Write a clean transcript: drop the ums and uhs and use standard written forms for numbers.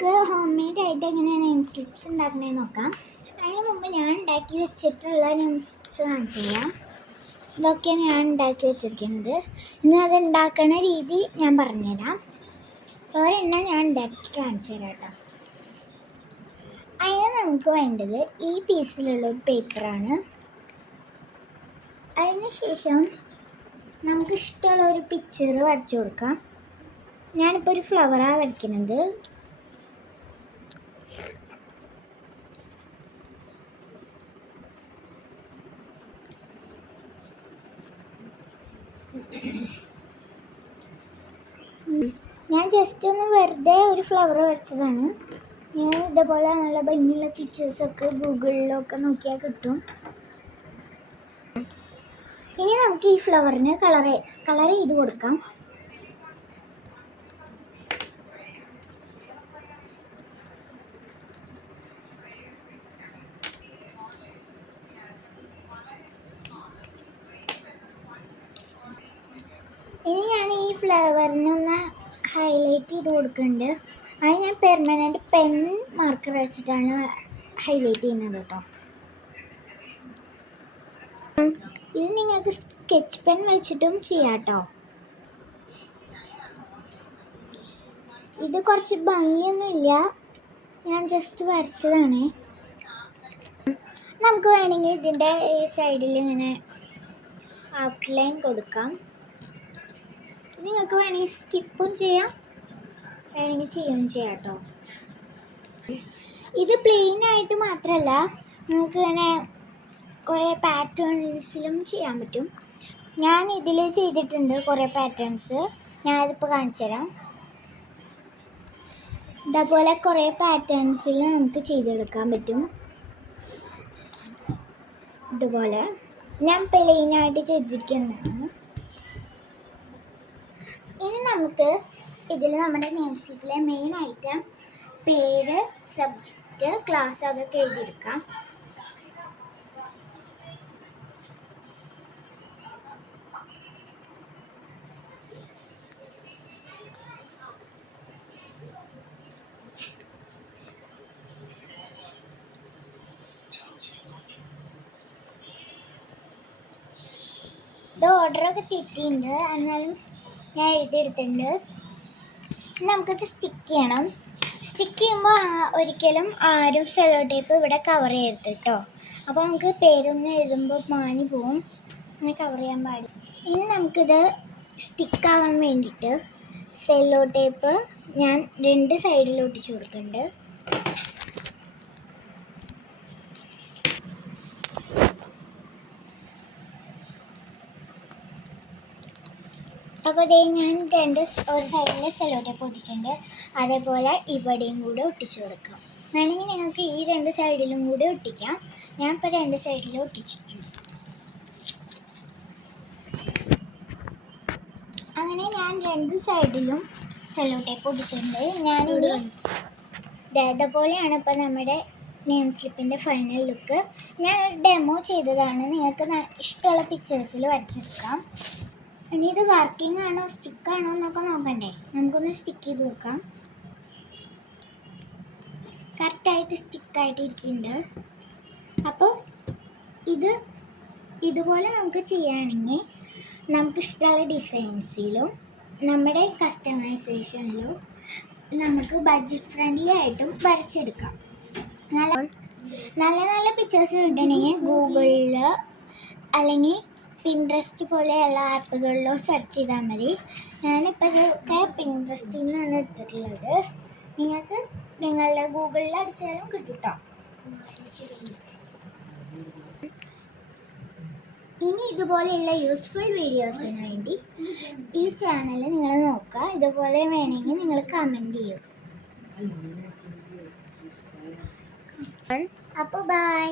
നമുക്ക് home made ആയിട്ട് എങ്ങനെയാണ് നെയിം സ്ലിപ്സ് ഉണ്ടാക്കുന്നതെന്ന് നോക്കാം. അതിന് മുമ്പ് ഞാൻ ഉണ്ടാക്കി വെച്ചിട്ടുള്ള നെയിം സ്ലിപ്സ് കാണിച്ചു തരാം. ഇതൊക്കെയാണ് ഞാൻ ഉണ്ടാക്കി വെച്ചിരിക്കുന്നത്. ഇനി അത് ഉണ്ടാക്കുന്ന രീതി ഞാൻ പറഞ്ഞുതരാം. ഒരെണ്ണം ഞാൻ ഉണ്ടാക്കി കാണിച്ചു തരാം കേട്ടോ. അതിന് നമുക്ക് വേണ്ടത് ഈ പീസിലുള്ളൊരു പേപ്പറാണ്. അതിന് ശേഷം നമുക്ക് ഇഷ്ടമുള്ള ഒരു പിക്ചർ വരച്ചു കൊടുക്കാം. ഞാനിപ്പോൾ ഒരു ഫ്ലവറാണ് വരയ്ക്കുന്നത്. ഞാൻ ജസ്റ്റ് ഒന്ന് വെറുതെ ഒരു ഫ്ലവർ വരച്ചതാണ്. ഞാൻ ഇതേപോലെ നല്ല ഭംഗിയുള്ള പിക്ചേഴ്സൊക്കെ ഗൂഗിളിലൊക്കെ നോക്കിയാൽ കിട്ടും. ഇനി നമുക്ക് ഈ ഫ്ലവറിന് കളർ ചെയ്ത് കൊടുക്കാം. ഇനി ഞാൻ ഈ ഫ്ലവറിനൊന്ന് ഹൈലൈറ്റ് ചെയ്ത് കൊടുക്കുന്നുണ്ട്. അത് ഞാൻ പെർമനൻറ്റ് പെൻ മാർക്കർ വെച്ചിട്ടാണ് ഹൈലൈറ്റ് ചെയ്യുന്നത് കേട്ടോ. ഇത് നിങ്ങൾക്ക് സ്കെച്ച് പെൻ വെച്ചിട്ടും ചെയ്യാം കേട്ടോ. ഇത് കുറച്ച് ഭംഗിയൊന്നുമില്ല, ഞാൻ ജസ്റ്റ് വരച്ചതാണ്. നമുക്ക് വേണമെങ്കിൽ ഇതിൻ്റെ ഈ സൈഡിൽ ഇങ്ങനെ ഔട്ട്ലൈൻ കൊടുക്കാം. നിങ്ങൾക്ക് വേണമെങ്കിൽ സ്കിപ്പും ചെയ്യാം, വേണമെങ്കിൽ ചെയ്യുകയും ചെയ്യാം കേട്ടോ. ഇത് പ്ലെയിൻ ആയിട്ട് മാത്രമല്ല, നമുക്ക് ഇങ്ങനെ കുറേ പാറ്റേൺസിലും ചെയ്യാൻ പറ്റും. ഞാൻ ഇതിൽ ചെയ്തിട്ടുണ്ട് കുറേ പാറ്റേൺസ്. ഞാനിതിപ്പോൾ കാണിച്ചു തരാം. ഇതേപോലെ കുറേ പാറ്റേൺസിൽ നമുക്ക് ചെയ്തെടുക്കാൻ പറ്റും. ഇതുപോലെ ഞാൻ പ്ലെയിനായിട്ട് ചെയ്തിരിക്കുന്നതാണ്. ഇനി നമുക്ക് ഇതിൽ നമ്മുടെ നെയിം സ്ലിപ്പിലെ മെയിൻ ഐറ്റം പേര്, സബ്ജക്റ്റ്, ക്ലാസ് അതൊക്കെ എഴുതിയെടുക്കാം. ഇത് ഓർഡറൊക്കെ തെറ്റിയിട്ടുണ്ട്, എന്നാലും ഞാൻ എഴുതിയെടുത്തിട്ടുണ്ട്. നമുക്കത് സ്റ്റിക്ക് ചെയ്യണം. സ്റ്റിക്ക് ചെയ്യുമ്പോൾ ഒരിക്കലും ആരും സെല്ലോ ടേപ്പ് ഇവിടെ കവർ ചെയ്യരുത് കേട്ടോ. അപ്പോൾ നമുക്ക് പേരൊന്നും എഴുതുമ്പോൾ മാഞ്ഞു പോവും, അങ്ങനെ കവർ ചെയ്യാൻ പാടില്ല. ഇനി നമുക്കിത് സ്റ്റിക്കാവാൻ വേണ്ടിയിട്ട് സെല്ലോ ടേപ്പ് ഞാൻ 2 സൈഡിൽ ഒട്ടിച്ച് കൊടുക്കുന്നുണ്ട്. അപ്പോൾ അതേ ഞാൻ ഒരു സൈഡിൽ സെല്ലോ ടേപ്പ് ഒട്ടിച്ചിട്ടുണ്ട്. അതേപോലെ ഇവിടെയും കൂടെ ഒട്ടിച്ചു കൊടുക്കാം. വേണമെങ്കിൽ നിങ്ങൾക്ക് ഈ 2 സൈഡിലും കൂടി ഒട്ടിക്കാം. ഞാൻ ഇപ്പോൾ 2 സൈഡിലും ഒട്ടിച്ചിട്ടുണ്ട്. അങ്ങനെ ഞാൻ 2 സൈഡിലും സെല്ലോ ടേപ്പ് ഒട്ടിച്ചിട്ടുണ്ട്. ഞാനിത് ഇതേപോലെയാണ് ഇപ്പോൾ നമ്മുടെ നെയിം സ്ലിപ്പിൻ്റെ ഫൈനൽ ലുക്ക്. ഞാനൊരു ഡെമോ ചെയ്തതാണ്. നിങ്ങൾക്ക് ഇഷ്ടമുള്ള പിക്ചേഴ്സിൽ വരച്ചെടുക്കാം. ഇനി ഇത് വർക്കിംഗ് ആണോ സ്റ്റിക്കാണോ എന്നൊക്കെ നോക്കണ്ടേ. നമുക്കൊന്ന് സ്റ്റിക്ക് ചെയ്ത് നോക്കാം. കറക്റ്റായിട്ട് സ്റ്റിക്കായിട്ട് ഇരിക്കുന്നുണ്ട്. അപ്പോൾ ഇതുപോലെ നമുക്ക് ചെയ്യുകയാണെങ്കിൽ നമുക്ക് ഇഷ്ടമുള്ള ഡിസൈൻസിലും നമ്മുടെ കസ്റ്റമൈസേഷനിലും നമുക്ക് ബഡ്ജറ്റ് ഫ്രണ്ട്ലി ആയിട്ടും വരച്ചെടുക്കാം. നല്ല പിക്ചേഴ്സ് കിട്ടണമെങ്കിൽ ഗൂഗിളിൽ അല്ലെങ്കിൽ പിൻട്രസ്റ്റ് പോലെയുള്ള ആപ്പുകളിലോ സെർച്ച് ചെയ്താൽ മതി. ഞാനിപ്പോൾ ഇതൊക്കെ പിൻട്രസ്റ്റിൽ നിന്നാണ് എടുത്തിട്ടുള്ളത്. നിങ്ങൾക്ക് നിങ്ങളുടെ ഗൂഗിളിൽ അടിച്ചാലും കിട്ടും കേട്ടോ. ഇനി ഇതുപോലെയുള്ള യൂസ്ഫുൾ വീഡിയോസിന് വേണ്ടി ഈ ചാനൽ നിങ്ങൾ നോക്കുക. ഇതുപോലെ വേണമെങ്കിൽ നിങ്ങൾ കമൻറ്റ് ചെയ്യും. അപ്പോൾ ബൈ.